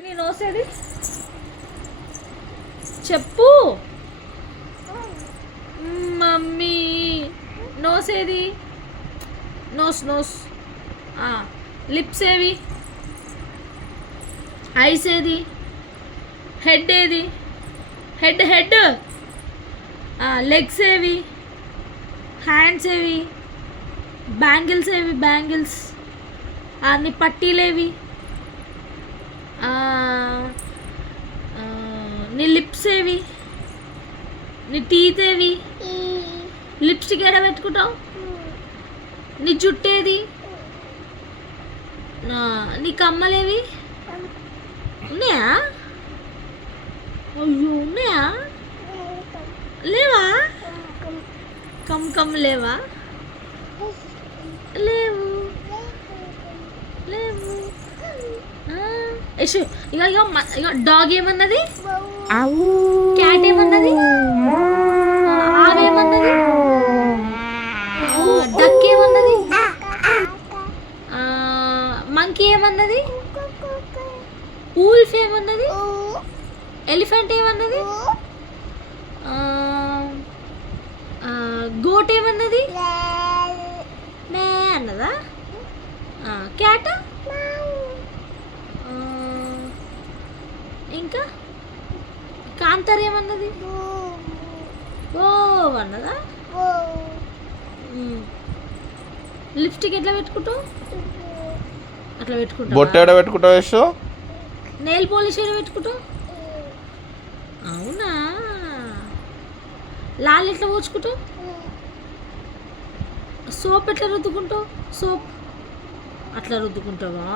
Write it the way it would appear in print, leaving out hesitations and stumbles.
నీ నోసేది చెప్పు మమ్మీ. నోసేది నోస్ నోస్. లిప్స్ ఏవి? ఐస్ ఏది? హెడ్ ఏది? Head head. లెగ్స్ ఏవి? హ్యాండ్స్ ఏవి? బ్యాంగిల్స్ ఏవి? బ్యాంగిల్స్. నీ పట్టీలేవి? నీ లిప్స్ ఏవి? నీ టీత్ ఏవి? లిప్స్టిక్ ఏడ పెట్టుకుంటావు? నీ జుట్టు ఏది? నీ కమ్మలేవి ఉన్నాయా? అయ్యో ఉన్నాయా? లేవా? కమ్ కమ్ లేవా? లేవు లేవు. ఇక ఇక ఇక డాగ్ ఏమన్నది? క్యాట్ ఏమన్నది? ఆవేమన్నది? డక్ ఏమన్నది? మంకీ ఏమన్నది? ఊల్ఫ్ ఏమన్నది? ఎలిఫెంట్ ఏమన్నది? గోట్ ఏమన్నది? మే అన్నదా? క్యాట్ ఇంకా కాంతర్ ఏమన్నది? ఓ అన్నదా? లిప్స్టిక్ ఎట్లా పెట్టుకుంటావు? అట్లా పెట్టుకుంటావు. బొట్టు ఎడ పెట్టుకుంటావు? యశో నెయిల్ పాలిష్ ఎడ పెట్టుకుంటావు? అవునా? లాల్ ఎట్లా పోచుకుంటావు? సోప్ ఎట్లా రుద్దుకుంటావు? సోప్ అట్లా రుద్దుకుంటావా?